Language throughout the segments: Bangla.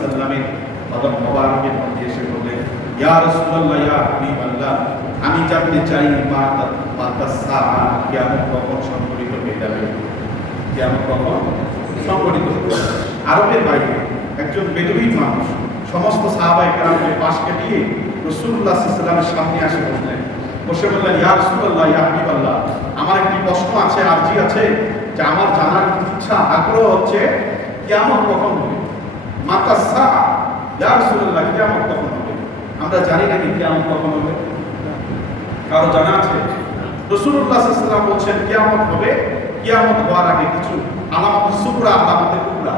সাল্লামের কদম মোবারকের মধ্যে এসে বললেন, ইয়া রাসূলুল্লাহ, ইয়া হাবিবাল্লাহ, আমি জানতে চাই মাতা সাআ, কিয়ামত কখন সংঘটিত হয়ে যাবে, কিয়ামত কখন সংঘটিত হবে। আরবের বাইরে একজন বেদুইন মানুষ সমস্ত সাহাবায়ে কেরামকে পাশ কাটিয়ে রাসূলুল্লাহ সাল্লাল্লাহু আলাইহি ওয়াসাল্লামের সামনে আসে বসলেন। বসে বললেন, ইয়া রাসূলুল্লাহ, ইয়া হাবিবাল্লাহ, আমার একটি প্রশ্ন আছে, আরজি আছে, যে আমার জানার ইচ্ছা, আগ্রহ হচ্ছে কিয়ামত কখন হবে। মাতা সাআ, ইয়া রাসূলুল্লাহ, কিয়ামত কখন হবে? আমরা জানি নাকি কিয়ামত কখন হবে? কারো জানা আছে? রাসূলুল্লাহ সাল্লাল্লাহু আলাইহি ওয়াসাল্লাম বলছেন কিয়ামত হবে, কিয়ামত হওয়ার আগে কিছু আলামত সুগরা, আলামতে কুবরা,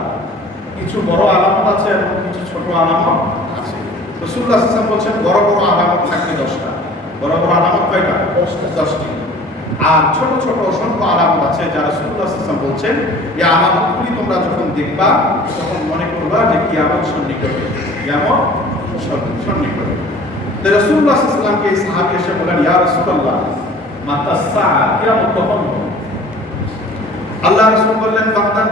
কিছু বড় আলামত আছে এবং কিছু ছোট আলামত আছে। রাসূলুল্লাহ সাল্লাল্লাহু আলাইহি ওয়াসাল্লাম বলছেন বড় বড় আলামত থাকবে 10টা। বড় বড় আলামত কয়টা? 10টি। আর ছোট ছোট অসংখ্য আলামত আছে যা রাসূলুল্লাহ সাল্লাল্লাহু আলাইহি ওয়াসাল্লাম বলছেন এই আলামতগুলি তোমরা যখন দেখবা তখন মনে করবা যে কিয়ামত সন্নিকটে, কিয়ামত সন্নিকটে। তো রাসূলুল্লাহ সাল্লাল্লাহু আলাইহি ওয়াসাল্লামকে এই সাহাবী এসে বললেন, ইয়া রাসূলুল্লাহ, মাতা সাআ, কিয়ামত কখন হবে? আল্লাহ রাসূল বললেন, বান্দা,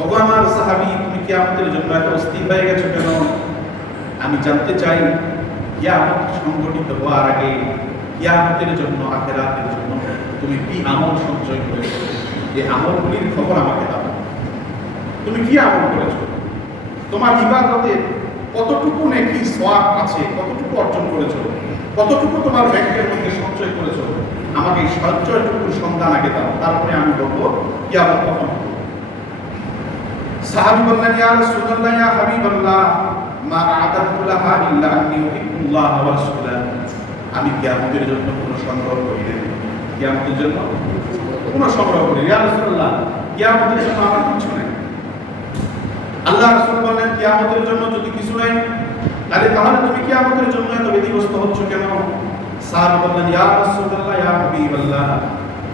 ওগো আমার সাহাবী, তুমি কিয়ামতের জন্য এত অস্থির হয়ে গেছো কেন? আমি জানতে চাই কিয়ামত সংঘটিত হওয়ার আগে কিয়ামতের জন্য, আখিরাতের জন্য তুমি কি আমল সঞ্চয় করেছো, এই আমলগুলির খবর আমাকে দাও। তুমি কি আমল করেছো? তোমার ইবাদতের কতটুকু নেকি সওয়াব আছে, কতটুকু অর্জন করেছো, কতটুকু তোমার ব্যাংকের মধ্যে সঞ্চয় করেছো, আমাকে এই সঞ্চয়টুকুর সন্ধান আগে দাও, তারপরে আমি বলবো কিয়ামত কখন হবে। সাহাবী বললেন, ইয়া রাসূলুল্লাহ, ইয়া হাবিবাল্লাহ, মা আ'তাদতু লাহা ইল্লা আন্নী উহিব্বুল্লাহ ওয়া রাসূলাহ। আমি কিয়ামতের জন্য কোনো সংগ্রহ করি না, কিয়ামতের জন্য কোনো সংগ্রহ করি না। ইয়া রাসূলুল্লাহ, কিয়ামতের জন্য আমার কিছু নেই। আল্লাহ রাসূল বললেন, কিয়ামতের জন্য যদি কিছু নেই, তাহলে তুমি কিয়ামতের জন্য এত ব্যতিগ্রস্ত হচ্ছ কেন? সাহাবী বললেন, ইয়া রাসূলুল্লাহ, ইয়া হাবিবাল্লাহ,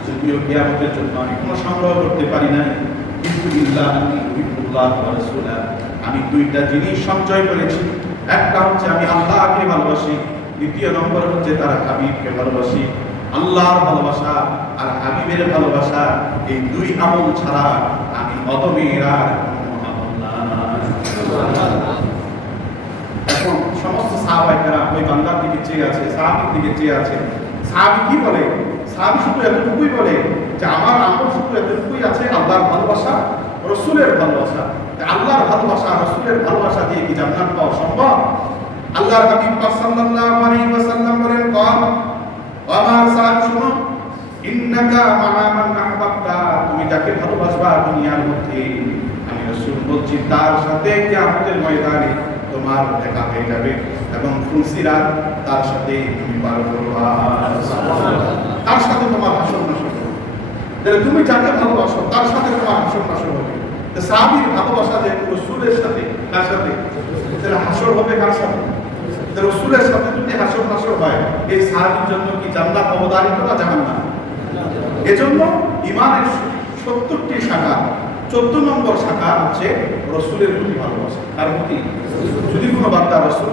যদিও কিয়ামতের জন্য আমি কোনো সংগ্রহ করতে পারি না, কিন্তু বিল্লাহ আন্নী উহিব্বুল্লাহ ওয়া রাসূলাহ, আমি দুইটা জিনিস সঞ্চয় করেছি। একটা হচ্ছে আমি আল্লাহকে ভালোবাসি, দ্বিতীয় নম্বর হচ্ছে তার হাবিবকে ভালোবাসি। আল্লাহর ভালোবাসা আর হাবিবের ভালোবাসা, এই দুই আমল ছাড়া আমি অদমের আর কোনো আমল না। এখন সমস্ত সাহাবায়ে কেরাম ওই বান্দার দিকে চেয়ে আছে, সাহাবীর দিকে চেয়ে আছে। সাহাবী কি বলে? সাহাবী শুধু এতটুকুই বলে যে আমার আমল শুধু এতটুকুই আছে, আল্লাহর ভালোবাসা, রাসূলের ভালোবাসা। আল্লাহর ভালোবাসা, রাসূলের ভালোবাসা দিয়ে কি জান্নাত পাওয়া সম্ভব? আল্লাহর হাবিব সাল্লাল্লাহু আলাইহি ওয়াসাল্লাম বলেন, কল আমার সাহাবী শুনো, ইন্নাকা মা'a মান আহবাবতা, তুমি যাকে ভালোবাসবা দুনিয়ার মধ্যে, আমি রাসূল বলছি তার সাথে কিয়ামতের ময়দানে তোমার দেখা হয়ে যাবে এবং ফুলসিরাত তার সাথে তুমি পার করবা, তার সাথে তোমার হাসর নাসর হবে। তাহলে তুমি যাকে ভালোবাসো তার সাথে তোমার হাসর নাসর হবে। তো সাহাবীর ভালোবাসা যে রাসূলের সাথে, কার সাথে? তাহলে হাসর হবে কার সাথে? রাসূলের সাথে যদি হাসর নাসর হয়, এই সাহাবীর জন্য কি জান্নাত অবধারিত না জাহান্নাম? এজন্য ঈমানের 70টি শাখা, 14 নম্বর শাখা হচ্ছে রাসূলের প্রতি ভালোবাসা। তার প্রতি যদি কোনো বান্দা রাসূল